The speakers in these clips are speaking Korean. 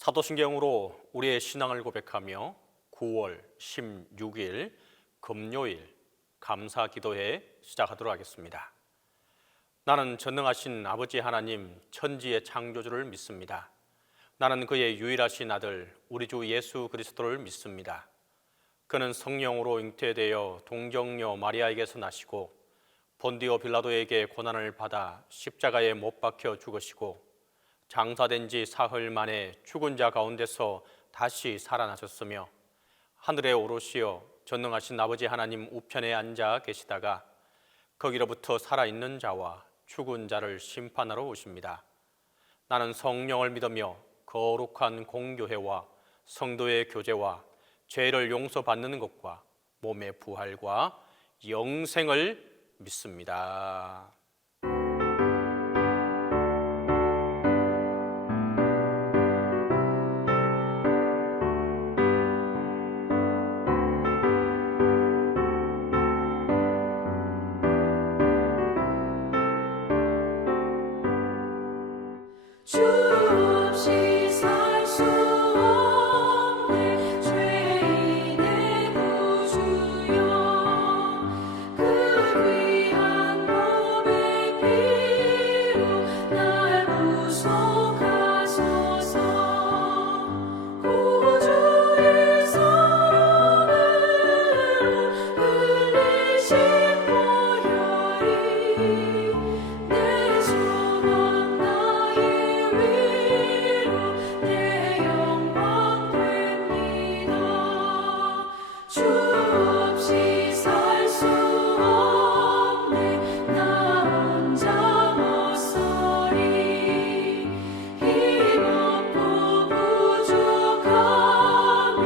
사도신경으로 우리의 신앙을 고백하며 9월 16일 금요일 감사기도회 시작하도록 하겠습니다. 나는 전능하신 아버지 하나님 천지의 창조주를 믿습니다. 나는 그의 유일하신 아들 우리 주 예수 그리스도를 믿습니다. 그는 성령으로 잉태되어 동정녀 마리아에게서 나시고 본디오 빌라도에게 고난을 받아 십자가에 못 박혀 죽으시고 장사된 지 사흘 만에 죽은 자 가운데서 다시 살아나셨으며 하늘에 오르시어 전능하신 아버지 하나님 우편에 앉아 계시다가 거기로부터 살아있는 자와 죽은 자를 심판하러 오십니다. 나는 성령을 믿으며 거룩한 공교회와 성도의 교제와 죄를 용서받는 것과 몸의 부활과 영생을 믿습니다. 주 없이 살 수 없네 죄인의 구주여 그 귀한 몸의 피로 날 구속하소서 구주의 사랑으로 흘리신 보혈이 내 소망 나의 내 영광 됩니다. 주 없이 살 수 없네 나 혼자 못 서리 힘없고 부족하며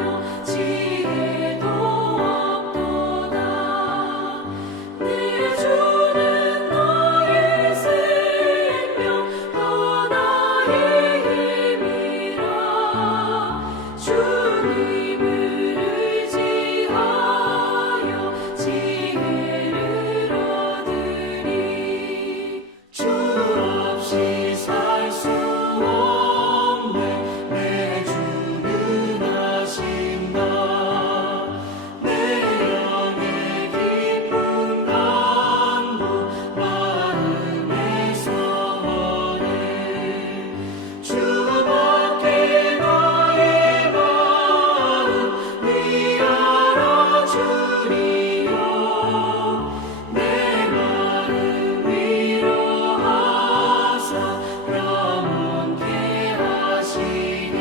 지혜도 없도다 내 주는 나의 생명 또 나의 주님을 의지하여 지혜를 얻으리 주 없이 살 수 없네 내 주는 하신다 내 영의 깊은 간구 마음의 소원을 주밖에 나의 마음 위하여 주리요 내 마음 위로하사 영원케 하시네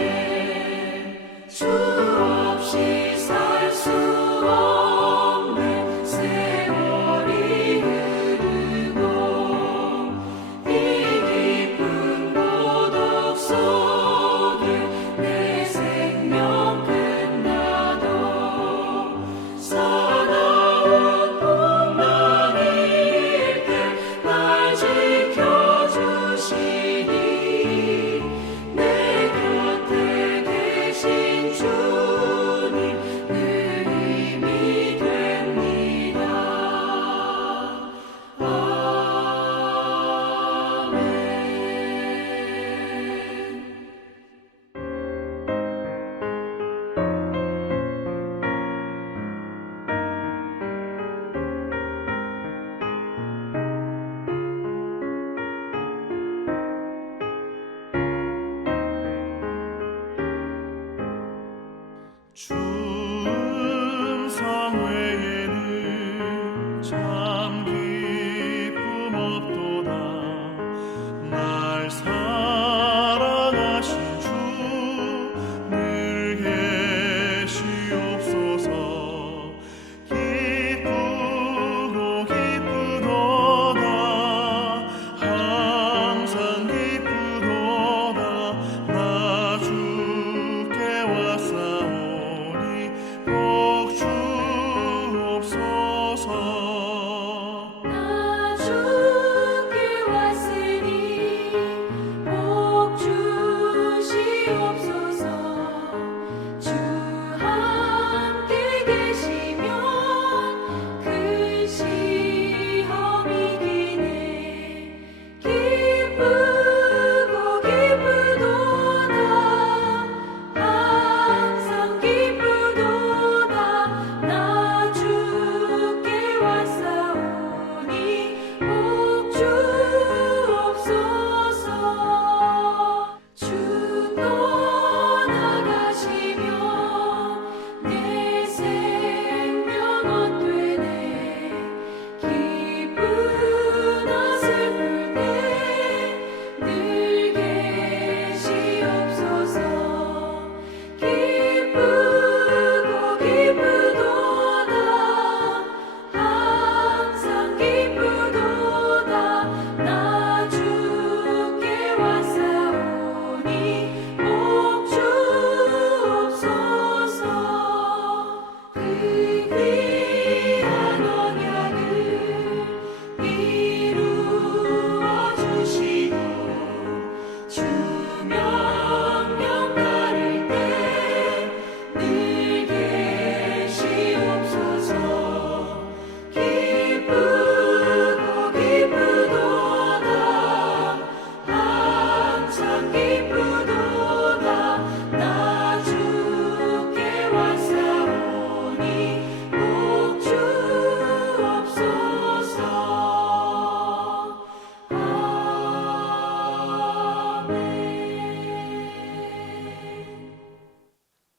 주 없이 살 수 없네 세월이 흐르고 이 깊은 고독 속에 내 생명 끝나도 사나운 풍랑일 때 날 지켜주시니 내 곁에 계신 주님 그 힘이 됩니다. 아멘. 충성 외에는 참 기쁨 없도다 날 사랑하신 주 늘 계시옵소서 기쁘고 기쁘도다 항상 기쁘도다 나 주께 왔사오니 복 주옵소서 나 주께 왔으니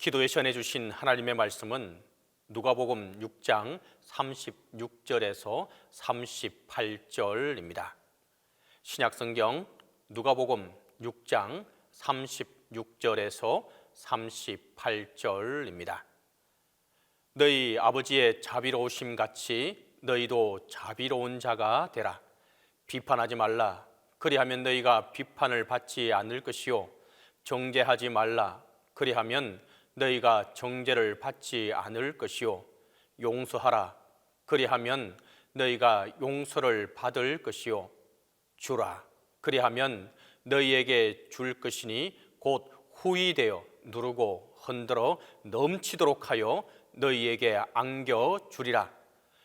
기도에 전해 주신 하나님의 말씀은 누가복음 6장 36절에서 38절입니다. 신약성경 누가복음 6장 36절에서 38절입니다. 너희 아버지의 자비로우심 같이 너희도 자비로운 자가 되라. 비판하지 말라. 그리하면 너희가 비판을 받지 않을 것이요. 정죄하지 말라. 그리하면 너희가 정죄를 받지 않을 것이요. 용서하라. 그리하면 너희가 용서를 받을 것이요. 주라. 그리하면 너희에게 줄 것이니 곧 후히 되어 누르고 흔들어 넘치도록 하여 너희에게 안겨 주리라.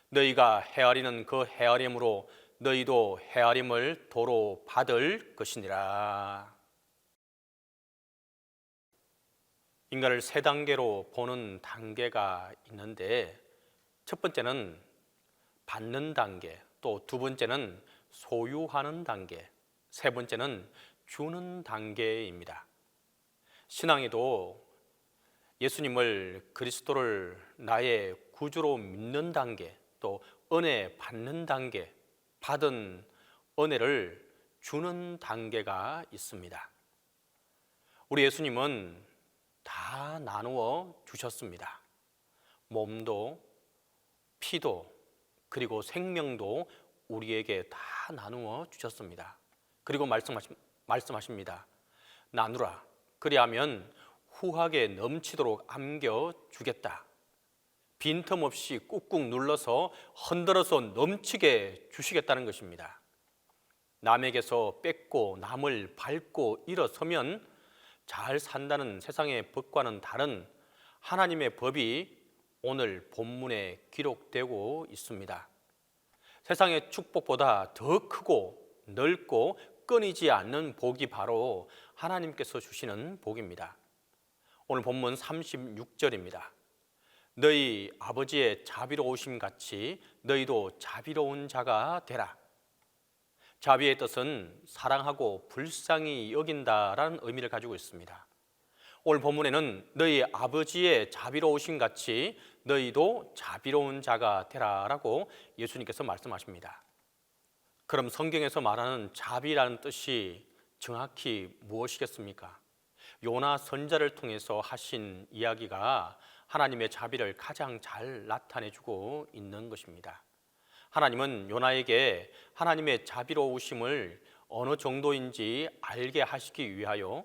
너희가 헤아리는 그 헤아림으로 너희도 헤아림을 도로 받을 것이니라. 인간을 세 단계로 보는 단계가 있는데, 첫 번째는 받는 단계, 또 두 번째는 소유하는 단계, 세 번째는 주는 단계입니다. 신앙에도 예수님을, 그리스도를 나의 구주로 믿는 단계, 또 은혜 받는 단계, 받은 은혜를 주는 단계가 있습니다. 우리 예수님은 다 나누어 주셨습니다. 몸도 피도 그리고 생명도 우리에게 다 나누어 주셨습니다. 그리고 말씀하십니다. 나누라. 그리하면 후하게 넘치도록 안겨주겠다. 빈틈없이 꾹꾹 눌러서 흔들어서 넘치게 주시겠다는 것입니다. 남에게서 뺏고 남을 밟고 일어서면 잘 산다는 세상의 법과는 다른 하나님의 법이 오늘 본문에 기록되고 있습니다. 세상의 축복보다 더 크고 넓고 끊이지 않는 복이 바로 하나님께서 주시는 복입니다. 오늘 본문 36절입니다. 너희 아버지의 자비로우심 같이 너희도 자비로운 자가 되라. 자비의 뜻은 사랑하고 불쌍히 여긴다라는 의미를 가지고 있습니다. 오늘 본문에는 너희 아버지의 자비로우심 같이 너희도 자비로운 자가 되라라고 예수님께서 말씀하십니다. 그럼 성경에서 말하는 자비라는 뜻이 정확히 무엇이겠습니까? 요나 선지자를 통해서 하신 이야기가 하나님의 자비를 가장 잘 나타내주고 있는 것입니다. 하나님은 요나에게 하나님의 자비로우심을 어느 정도인지 알게 하시기 위하여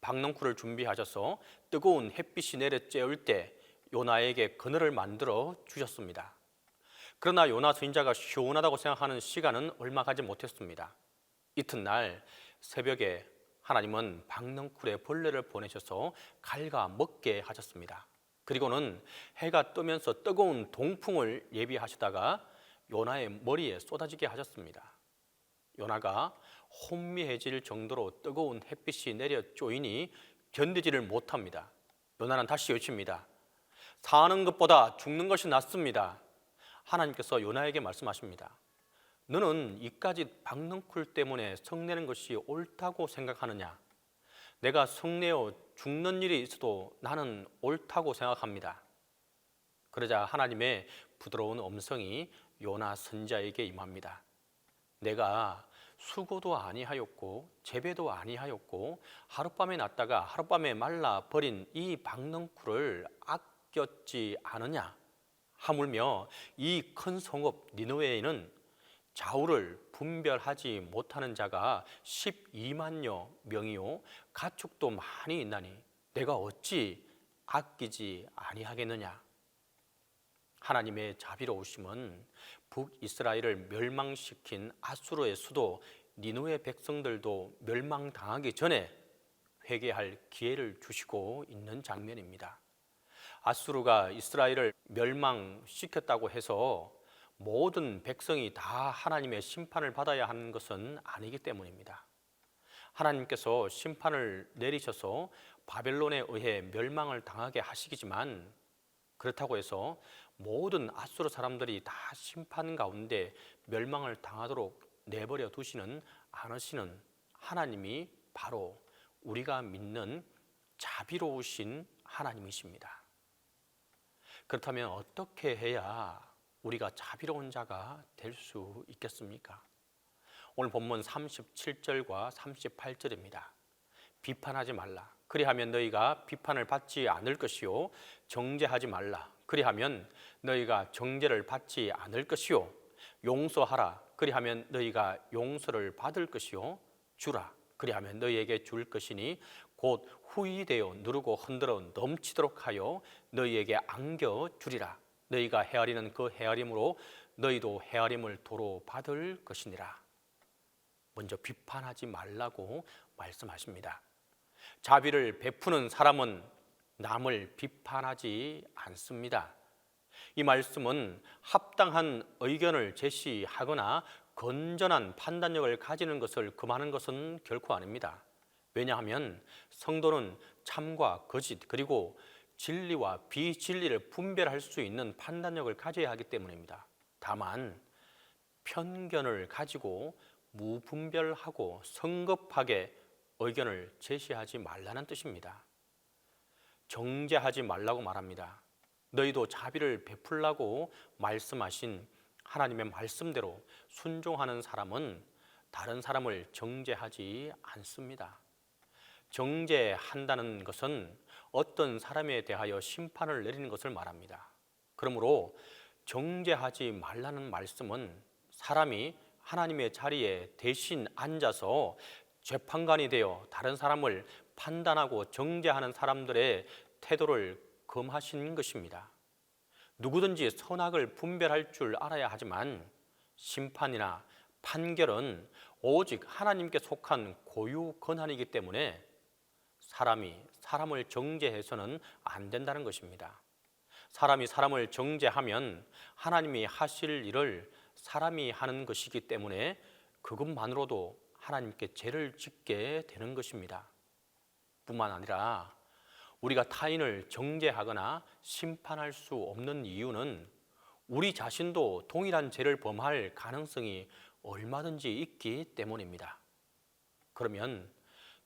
박넝쿨을 준비하셔서 뜨거운 햇빛이 내려 쬐을 때 요나에게 그늘을 만들어 주셨습니다. 그러나 요나 선지자가 시원하다고 생각하는 시간은 얼마 가지 못했습니다. 이튿날 새벽에 하나님은 박넝쿨에 벌레를 보내셔서 갉아 먹게 하셨습니다. 그리고는 해가 뜨면서 뜨거운 동풍을 예비하시다가 요나의 머리에 쏟아지게 하셨습니다. 요나가 혼미해질 정도로 뜨거운 햇빛이 내려 쪼이니 견디지를 못합니다. 요나는 다시 외칩니다. 사는 것보다 죽는 것이 낫습니다. 하나님께서 요나에게 말씀하십니다. 너는 이까지 박넝쿨 때문에 성내는 것이 옳다고 생각하느냐? 내가 성내어 죽는 일이 있어도 나는 옳다고 생각합니다. 그러자 하나님의 부드러운 음성이 요나 선지자에게 임합니다. 내가 수고도 아니하였고 재배도 아니하였고 하룻밤에 났다가 하룻밤에 말라 버린 이 박넝쿨을 아꼈지 않으냐? 하물며 이 큰 성읍 니느웨에는 좌우를 분별하지 못하는 자가 12만여 명이요 가축도 많이 있나니 내가 어찌 아끼지 아니하겠느냐? 하나님의 자비로우심은 북이스라엘을 멸망시킨 아수르의 수도 니느웨 백성들도 멸망당하기 전에 회개할 기회를 주시고 있는 장면입니다. 아수르가 이스라엘을 멸망시켰다고 해서 모든 백성이 다 하나님의 심판을 받아야 하는 것은 아니기 때문입니다. 하나님께서 심판을 내리셔서 바벨론에 의해 멸망을 당하게 하시지만 그렇다고 해서 모든 아수르 사람들이 다 심판 가운데 멸망을 당하도록 내버려 두시는 않으시는 하나님이 바로 우리가 믿는 자비로우신 하나님이십니다. 그렇다면 어떻게 해야 우리가 자비로운 자가 될 수 있겠습니까? 오늘 본문 37절과 38절입니다. 비판하지 말라. 그리하면 너희가 비판을 받지 않을 것이요. 정죄하지 말라. 그리하면 너희가 정죄를 받지 않을 것이요. 용서하라. 그리하면 너희가 용서를 받을 것이요. 주라. 그리하면 너희에게 줄 것이니 곧 후히되어 누르고 흔들어 넘치도록 하여 너희에게 안겨 주리라. 너희가 헤아리는 그 헤아림으로 너희도 헤아림을 도로 받을 것이니라. 먼저 비판하지 말라고 말씀하십니다. 자비를 베푸는 사람은 남을 비판하지 않습니다. 이 말씀은 합당한 의견을 제시하거나 건전한 판단력을 가지는 것을 금하는 것은 결코 아닙니다. 왜냐하면 성도는 참과 거짓 그리고 진리와 비진리를 분별할 수 있는 판단력을 가져야 하기 때문입니다. 다만 편견을 가지고 무분별하고 성급하게 의견을 제시하지 말라는 뜻입니다. 정죄하지 말라고 말합니다. 너희도 자비를 베풀라고 말씀하신 하나님의 말씀대로 순종하는 사람은 다른 사람을 정죄하지 않습니다. 정죄한다는 것은 어떤 사람에 대하여 심판을 내리는 것을 말합니다. 그러므로 정죄하지 말라는 말씀은 사람이 하나님의 자리에 대신 앉아서 재판관이 되어 다른 사람을 판단하고 정죄하는 사람들의 태도를 금하신 것입니다. 누구든지 선악을 분별할 줄 알아야 하지만 심판이나 판결은 오직 하나님께 속한 고유 권한이기 때문에 사람이 사람을 정죄해서는 안 된다는 것입니다. 사람이 사람을 정죄하면 하나님이 하실 일을 사람이 하는 것이기 때문에 그것만으로도 하나님께 죄를 짓게 되는 것입니다. 뿐만 아니라 우리가 타인을 정죄하거나 심판할 수 없는 이유는 우리 자신도 동일한 죄를 범할 가능성이 얼마든지 있기 때문입니다. 그러면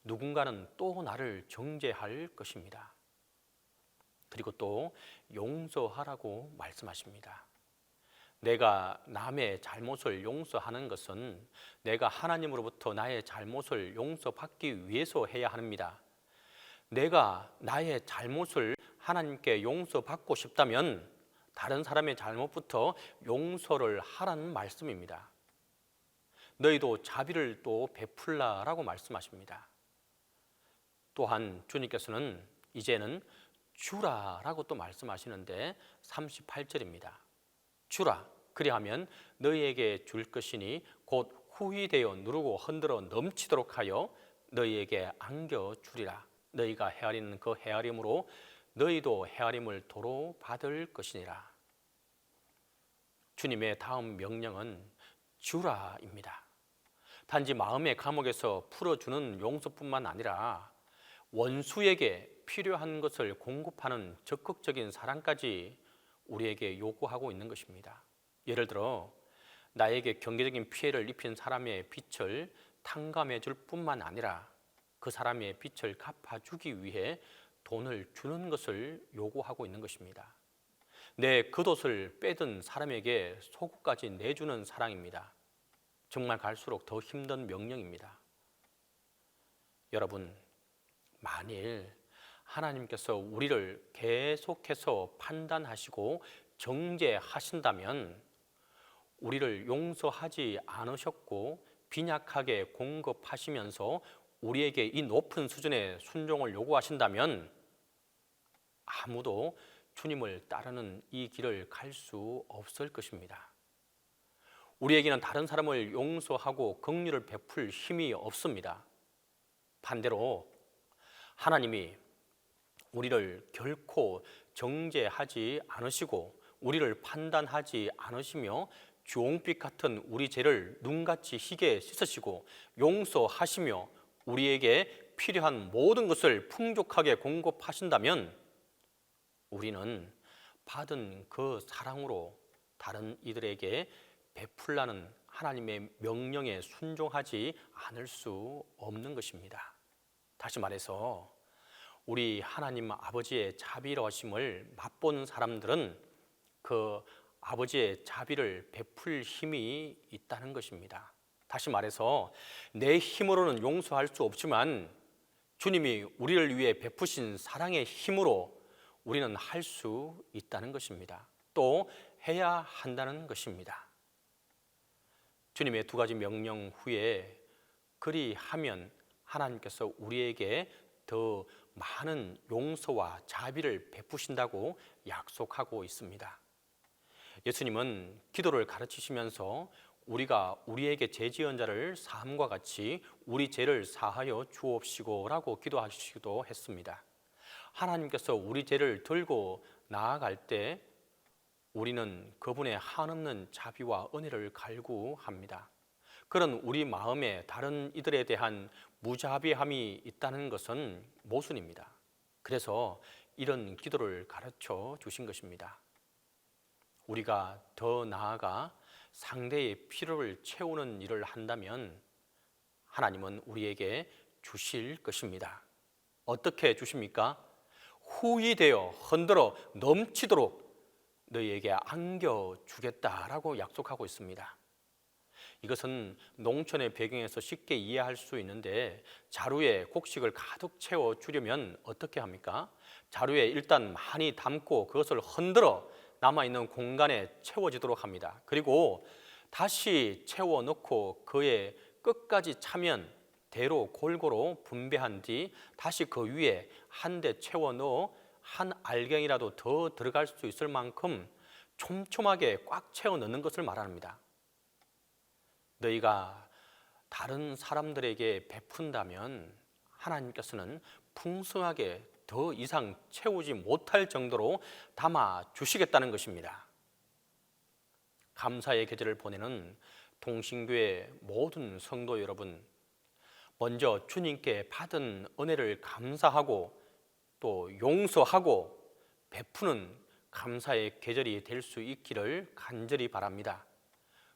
누군가는 또 나를 정죄할 것입니다. 그리고 또 용서하라고 말씀하십니다. 내가 남의 잘못을 용서하는 것은 내가 하나님으로부터 나의 잘못을 용서받기 위해서 해야 합니다. 내가 나의 잘못을 하나님께 용서받고 싶다면 다른 사람의 잘못부터 용서를 하라는 말씀입니다. 너희도 자비를 또 베풀라라고 말씀하십니다. 또한 주님께서는 이제는 주라라고 또 말씀하시는데 38절입니다. 주라. 그리하면 너희에게 줄 것이니 곧 후히되어 누르고 흔들어 넘치도록 하여 너희에게 안겨 주리라. 너희가 헤아리는 그 헤아림으로 너희도 헤아림을 도로 받을 것이니라. 주님의 다음 명령은 주라입니다. 단지 마음의 감옥에서 풀어주는 용서뿐만 아니라 원수에게 필요한 것을 공급하는 적극적인 사랑까지 우리에게 요구하고 있는 것입니다. 예를 들어 나에게 경제적인 피해를 입힌 사람의 빚을 탕감해 줄 뿐만 아니라 그 사람의 빚을 갚아주기 위해 돈을 주는 것을 요구하고 있는 것입니다. 내 겉옷을 빼든 사람에게 속옷까지 내주는 사랑입니다. 정말 갈수록 더 힘든 명령입니다. 여러분, 만일 하나님께서 우리를 계속해서 판단하시고 정죄하신다면 우리를 용서하지 않으셨고 빈약하게 공급하시면서 우리에게 이 높은 수준의 순종을 요구하신다면 아무도 주님을 따르는 이 길을 갈 수 없을 것입니다. 우리에게는 다른 사람을 용서하고 긍휼을 베풀 힘이 없습니다. 반대로 하나님이 우리를 결코 정죄하지 않으시고 우리를 판단하지 않으시며 주홍빛 같은 우리 죄를 눈같이 희게 씻으시고 용서하시며 우리에게 필요한 모든 것을 풍족하게 공급하신다면 우리는 받은 그 사랑으로 다른 이들에게 베풀라는 하나님의 명령에 순종하지 않을 수 없는 것입니다. 다시 말해서 우리 하나님 아버지의 자비로우심을 맛본 사람들은 그 아버지의 자비를 베풀 힘이 있다는 것입니다. 다시 말해서 내 힘으로는 용서할 수 없지만 주님이 우리를 위해 베푸신 사랑의 힘으로 우리는 할 수 있다는 것입니다. 또 해야 한다는 것입니다. 주님의 두 가지 명령 후에 그리하면 하나님께서 우리에게 더 많은 용서와 자비를 베푸신다고 약속하고 있습니다. 예수님은 기도를 가르치시면서 우리가 우리에게 죄 지은 자를 사함과 같이 우리 죄를 사하여 주옵시고 라고 기도하시기도 했습니다. 하나님께서 우리 죄를 들고 나아갈 때 우리는 그분의 한없는 자비와 은혜를 갈구합니다. 그런 우리 마음에 다른 이들에 대한 무자비함이 있다는 것은 모순입니다. 그래서 이런 기도를 가르쳐 주신 것입니다. 우리가 더 나아가 상대의 필요를 채우는 일을 한다면 하나님은 우리에게 주실 것입니다. 어떻게 주십니까? 후히되어 흔들어 넘치도록 너희에게 안겨주겠다라고 약속하고 있습니다. 이것은 농촌의 배경에서 쉽게 이해할 수 있는데 자루에 곡식을 가득 채워주려면 어떻게 합니까? 자루에 일단 많이 담고 그것을 흔들어 남아있는 공간에 채워지도록 합니다. 그리고 다시 채워넣고 그의 끝까지 차면 대로 골고루 분배한 뒤 다시 그 위에 한 대 채워넣어 한 알갱이라도 더 들어갈 수 있을 만큼 촘촘하게 꽉 채워 넣는 것을 말합니다. 너희가 다른 사람들에게 베푼다면 하나님께서는 풍성하게 더 이상 채우지 못할 정도로 담아 주시겠다는 것입니다. 감사의 계절을 보내는 동신교회 모든 성도 여러분, 먼저 주님께 받은 은혜를 감사하고 또 용서하고 베푸는 감사의 계절이 될 수 있기를 간절히 바랍니다.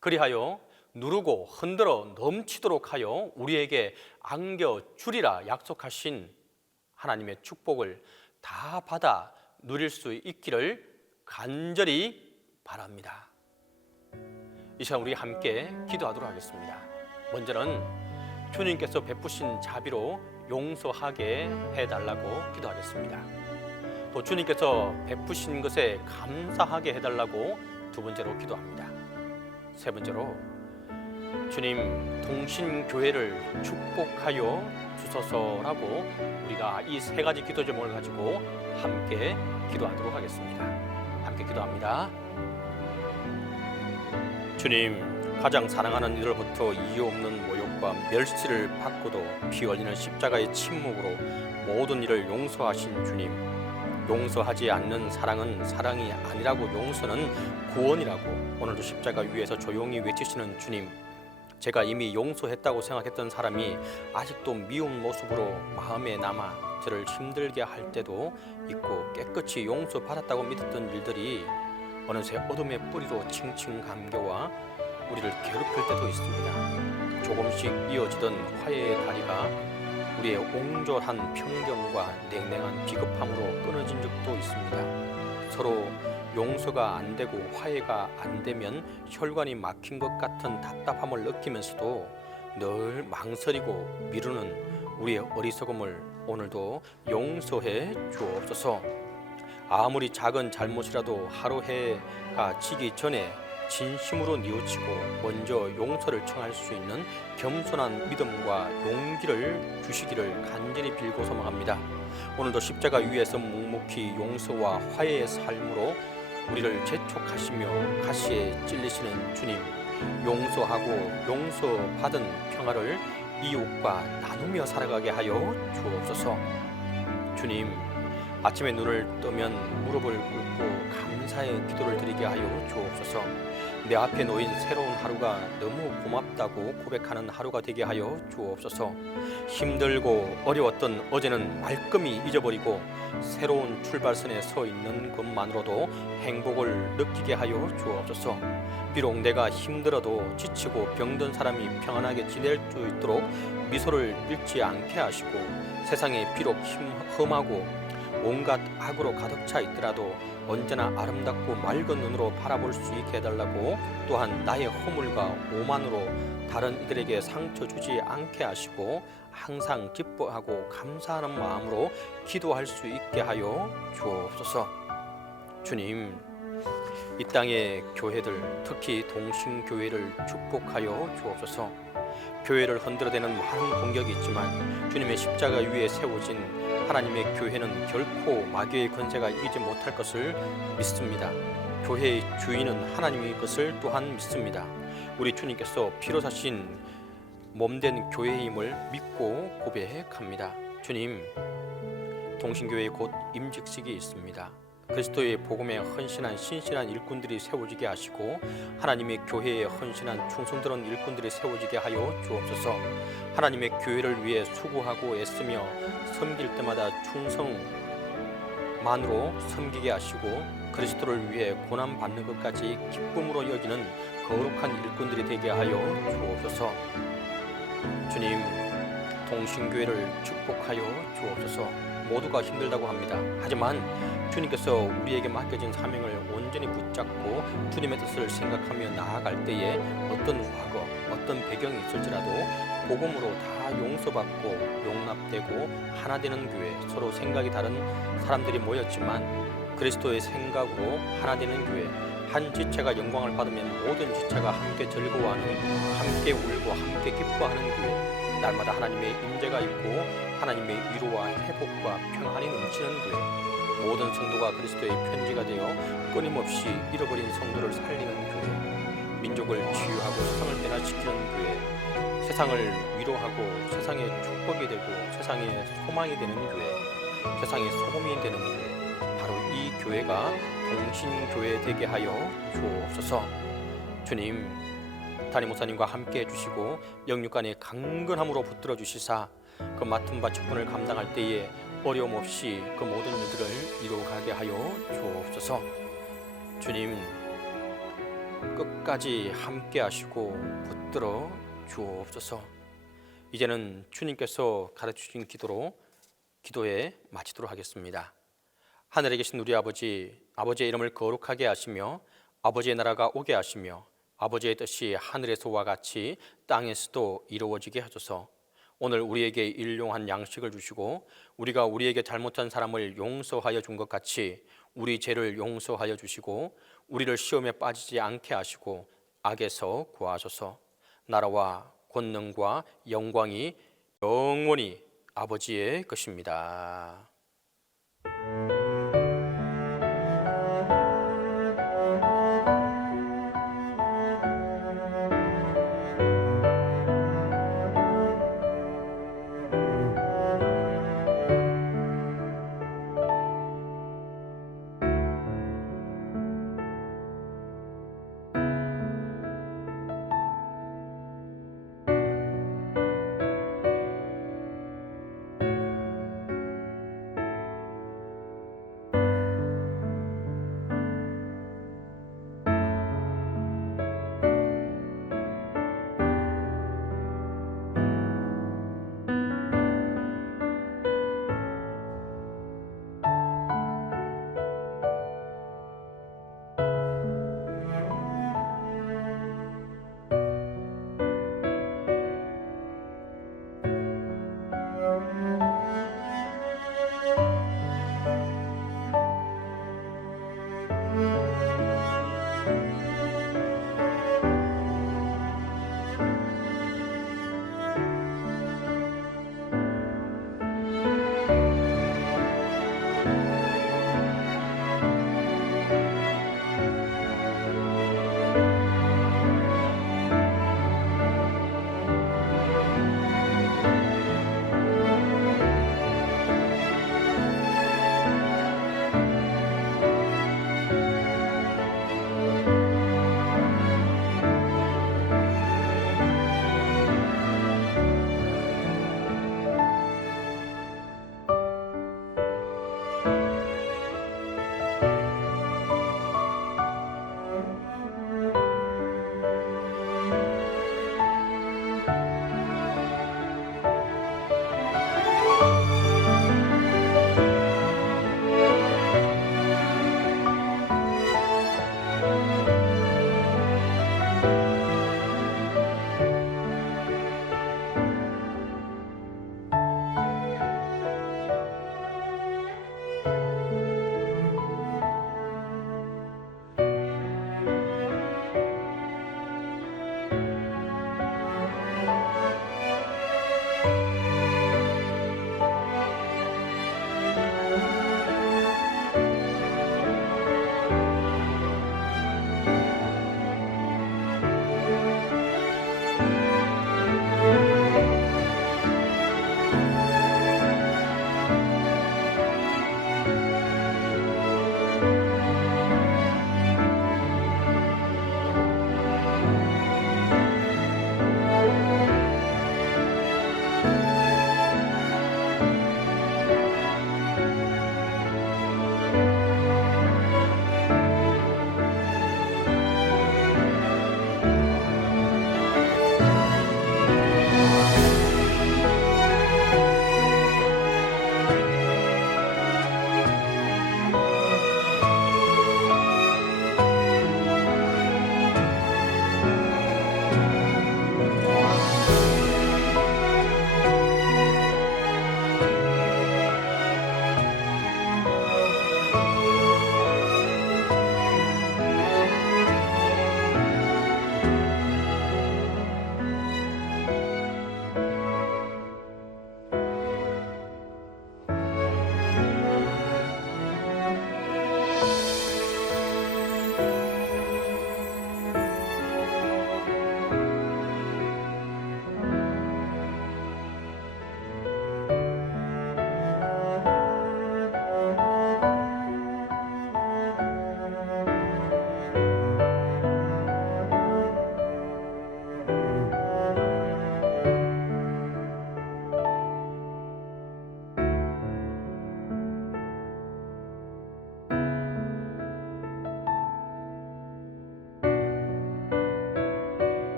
그리하여 누르고 흔들어 넘치도록 하여 우리에게 안겨주리라 약속하신 하나님의 축복을 다 받아 누릴 수 있기를 간절히 바랍니다. 이 시간 우리 함께 기도하도록 하겠습니다. 먼저는 주님께서 베푸신 자비로 용서하게 해달라고 기도하겠습니다. 또 주님께서 베푸신 것에 감사하게 해달라고 두 번째로 기도합니다. 세 번째로 주님 동신교회를 축복하여 주소서라고 우리가 이 세 가지 기도 제목을 가지고 함께 기도하도록 하겠습니다. 함께 기도합니다. 주님, 가장 사랑하는 이들로부터 이유 없는 모욕과 멸시를 받고도 피 흘리는 십자가의 침묵으로 모든 일을 용서하신 주님, 용서하지 않는 사랑은 사랑이 아니라고 용서는 구원이라고 오늘도 십자가 위에서 조용히 외치시는 주님, 제가 이미 용서했다고 생각했던 사람이 아직도 미운 모습으로 마음에 남아 저를 힘들게 할 때도 있고 깨끗이 용서받았다고 믿었던 일들이 어느새 어둠의 뿌리로 칭칭 감겨와 우리를 괴롭힐 때도 있습니다. 조금씩 이어지던 화해의 다리가 우리의 옹졸한 편견과 냉랭한 비겁함으로 끊어진 적도 있습니다. 서로 용서가 안 되고 화해가 안 되면 혈관이 막힌 것 같은 답답함을 느끼면서도 늘 망설이고 미루는 우리의 어리석음을 오늘도 용서해 주옵소서. 아무리 작은 잘못이라도 하루 해가 지기 전에 진심으로 뉘우치고 먼저 용서를 청할 수 있는 겸손한 믿음과 용기를 주시기를 간절히 빌고 소망합니다. 오늘도 십자가 위에서 묵묵히 용서와 화해의 삶으로 우리를 재촉하시며 가시에 찔리시는 주님, 용서하고 용서받은 평화를 이웃과 나누며 살아가게 하여 주옵소서. 주님, 아침에 눈을 뜨면 무릎을 꿇고 감사의 기도를 드리게 하여 주옵소서. 내 앞에 놓인 새로운 하루가 너무 고맙다고 고백하는 하루가 되게 하여 주옵소서. 힘들고 어려웠던 어제는 말끔히 잊어버리고 새로운 출발선에 서 있는 것만으로도 행복을 느끼게 하여 주옵소서. 비록 내가 힘들어도 지치고 병든 사람이 평안하게 지낼 수 있도록 미소를 잃지 않게 하시고, 세상에 비록 험하고 온갖 악으로 가득 차 있더라도 언제나 아름답고 맑은 눈으로 바라볼 수 있게 해달라고, 또한 나의 허물과 오만으로 다른 이들에게 상처 주지 않게 하시고 항상 기뻐하고 감사하는 마음으로 기도할 수 있게 하여 주옵소서. 주님, 이 땅의 교회들, 특히 동신교회를 축복하여 주옵소서. 교회를 흔들어대는 많은 공격이 있지만 주님의 십자가 위에 세워진 하나님의 교회는 결코 마귀의 권세가 이기지 못할 것을 믿습니다. 교회의 주인은 하나님의 것을 또한 믿습니다. 우리 주님께서 피로 사신 몸된 교회의 힘을 믿고 고백합니다. 주님, 동신교회에 곧 임직식이 있습니다. 그리스도의 복음에 헌신한 신실한 일꾼들이 세워지게 하시고 하나님의 교회에 헌신한 충성스러운 일꾼들이 세워지게 하여 주옵소서. 하나님의 교회를 위해 수고하고 애쓰며 섬길 때마다 충성만으로 섬기게 하시고 그리스도를 위해 고난받는 것까지 기쁨으로 여기는 거룩한 일꾼들이 되게 하여 주옵소서. 주님, 동신교회를 축복하여 주옵소서. 모두가 힘들다고 합니다. 하지만 주님께서 우리에게 맡겨진 사명을 온전히 붙잡고 주님의 뜻을 생각하며 나아갈 때에 어떤 과거, 어떤 배경이 있을지라도 복음으로 다 용서받고 용납되고 하나 되는 교회, 서로 생각이 다른 사람들이 모였지만 그리스도의 생각으로 하나 되는 교회, 한 지체가 영광을 받으면 모든 지체가 함께 즐거워하는, 함께 울고 함께 기뻐하는 교회, 날마다 하나님의 임재가 있고 하나님의 위로와 회복과 평안이 넘치는 교회, 모든 성도가 그리스도의 편지가 되어 끊임없이 잃어버린 성도를 살리는 교회, 민족을 치유하고 세상을 변화시키는 교회, 세상을 위로하고 세상의 축복이 되고 세상의 소망이 되는 교회, 세상의 소금이 되는 교회, 바로 이 교회가 동신교회 되게 하여 주옵소서. 주님, 담임 목사님과 함께 해주시고 영육간의 강건함으로 붙들어 주시사 그 맡은 바 직분을 감당할 때에 어려움 없이 그 모든 일들을 이루어가게 하여 주옵소서. 주님, 끝까지 함께 하시고 붙들어 주옵소서. 이제는 주님께서 가르치신 기도로 기도에 마치도록 하겠습니다. 하늘에 계신 우리 아버지, 아버지의 이름을 거룩하게 하시며 아버지의 나라가 오게 하시며 아버지의 뜻이 하늘에서와 같이 땅에서도 이루어지게 하소서. 오늘 우리에게 일용할 양식을 주시고 우리가 우리에게 잘못한 사람을 용서하여 준 것 같이 우리 죄를 용서하여 주시고 우리를 시험에 빠지지 않게 하시고 악에서 구하소서. 나라와 권능과 영광이 영원히 아버지의 것입니다.